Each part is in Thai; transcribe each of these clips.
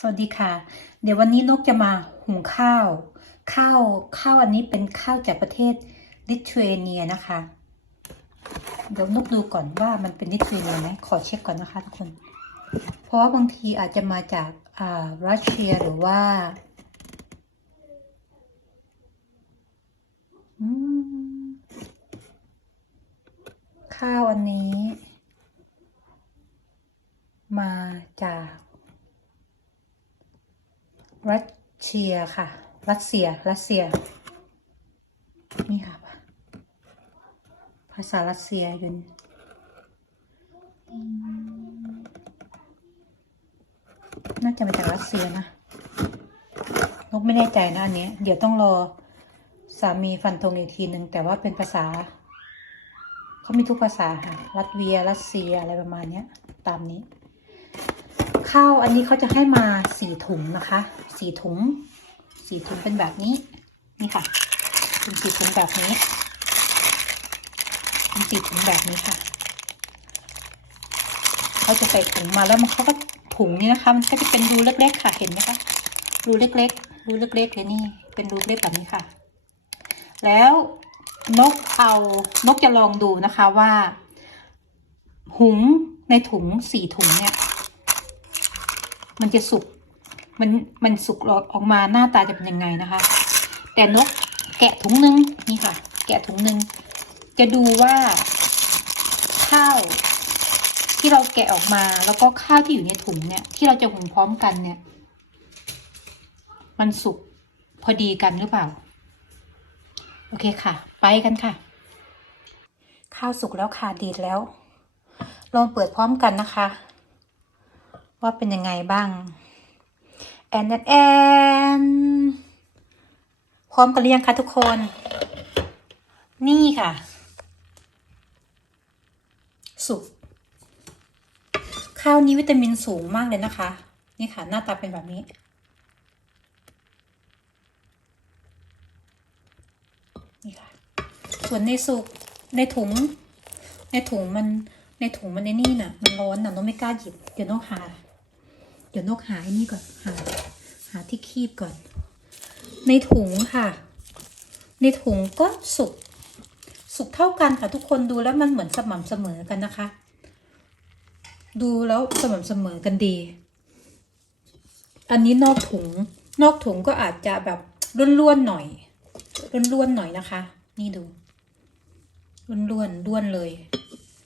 สวัสดีค่ะ เดี๋ยววันนี้นกจะมาหุงข้าว ข้าวข้าวอันนี้เป็นข้าวจากประเทศลิทัวเนียนะคะ เดี๋ยวนกดูก่อนว่ามันเป็นลิทัวเนียไหมขอเช็คก่อนนะคะทุกคน เพราะว่าบางทีอาจจะมาจากอ่ารัสเซียหรือว่าข้าวอันนี้ มาจาก รัสเซียค่ะ รัสเซีย รัสเซีย นี่ค่ะ ภาษารัสเซียอยู่นี่อืมน่าจะมาจากรัสเซียนะนกไม่แน่ใจนะอันนี้ เดี๋ยวต้องรอสามีฟันธงอีกทีหนึ่งแต่ว่าเป็นภาษา เขามีทุกภาษาค่ะ รัสเวีย รัสเซียอะไรประมาณนี้ตามนี้ ข้าวอันนี้เขาจะให้มาสี่ถุงนะคะสี่ถุงสี่ถุงเป็นแบบนี้ นี่ค่ะเป็นสี่ถุงแบบนี้เป็นสี่ถุงแบบนี้ค่ะเขาจะใส่ถุงมาแล้วมันเขาก็ถุงนี้นะคะ มันก็จะเป็นรูเล็กๆค่ะเห็นไหมคะรูเล็กๆรูเล็กๆเลยนี่ เป็นรูเล็กแบบนี้ค่ะ แล้วนกเอานกจะลองดูนะคะว่า หุงในถุงสี่ถุงเนี่ย มันจะสุกมันมันสุกออกมาหน้าตาจะเป็นยังไงนะคะ แต่นกแกะถุงหนึ่งนี่ค่ะ แกะถุงหนึ่งจะดูว่าข้าวที่เราแกะออกมาแล้วก็ข้าวที่อยู่ในถุงเนี่ย ที่เราจะหุงพร้อมกันเนี่ย มันสุกพอดีกันหรือเปล่า โอเคค่ะ ไปกันค่ะ ข้าวสุกแล้วค่ะดีดแล้วลองเปิดพร้อมกันนะคะ ว่าเป็นยังไงบ้าง แอนแอนแอนพร้อมกันหรือยังคะทุกคน นี่ค่ะ สุกข้าวนี้วิตามินสูงมากเลยนะคะ นี่ค่ะ หน้าตาเป็นแบบนี้ นี่ค่ะ ส่วนในสุกในถุง ในถุงมันในถุงมันในนี่น่ะ มันร้อนน่ะน้องไม่กล้าหยิบ เดี๋ยวนกหา ดี๋ยวนกหาไอ้นี่ก่อนหาหาที่คีบก่อน ในถุงค่ะ ในถุงก็สุกสุกเท่ากันค่ะทุกคนดูแล้วมันเหมือนสม่ำเสมอกันนะคะ ดูแล้วสม่ำเสมอกันดี อันนี้นอกถุง นอกถุงก็อาจจะแบบร่วนๆหน่อยร่วนๆหน่อยนะคะ นี่ดูร่วนๆร่วนเลย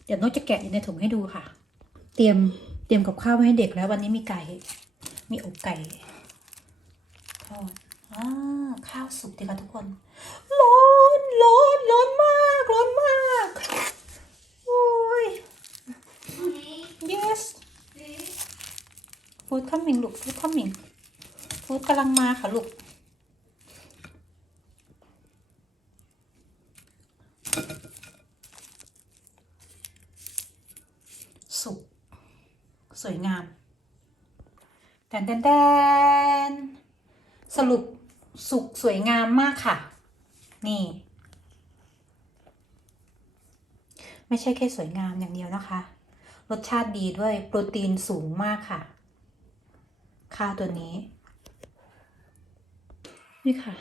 เดี๋ยวนกจะแกะในถุงให้ดูค่ะ เตรียม ตรียมกับข้าวไว้ให้เด็กแล้ว วันนี้มีไก่ มีอกไก่ทอดอ่าข้าวสุกดีค่ะทุกคน ร้อนร้อนร้อนมากร้อนมากโอ้ย yes food coming ลูก food coming food กำลังมาค่ะลูก สวยงามแตนแตนแตนสรุปสุกสวยงามมากค่ะ นี่ ไม่ใช่แค่สวยงามอย่างเดียวนะคะ รสชาติดีด้วยโปรตีนสูงมากค่ะ ข้าวตัวนี้ นี่ค่ะ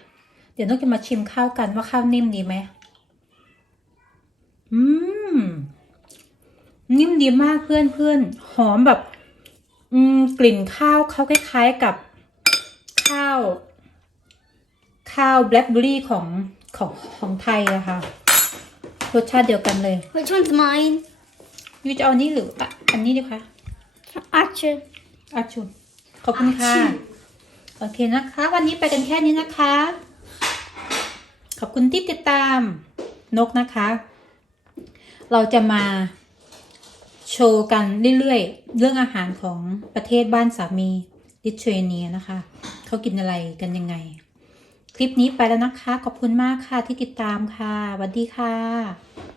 เดี๋ยวนกจะมาชิมข้าวกันว่าข้าวนิ่มดีไหมอืม นิ่มดีมากเพื่อนเพื่อนหอมแบบ อืมกลิ่นข้าวเขาคล้าย ๆกับข้าว ข้าวแบล็คเบอร์รี่ของของของไทยอะค่ะรสชาติเดียวกันเลย Which one's mine? ยูจะเอานี้หรืออะอันนี้ดีคะ Archer. อาชุขอบคุณค่ะ โอเคนะคะ วันนี้ไปกันแค่นี้นะคะ ขอบคุณที่ติดตามนกนะคะ เราจะมา โชว์กันเรื่อยๆ เรื่องอาหารของประเทศบ้านสามีลิทัวเนียนะคะ เขากินอะไรกันยังไง คลิปนี้ไปแล้วนะคะ ขอบคุณมากค่ะที่ติดตามค่ะสวัสดีค่ะ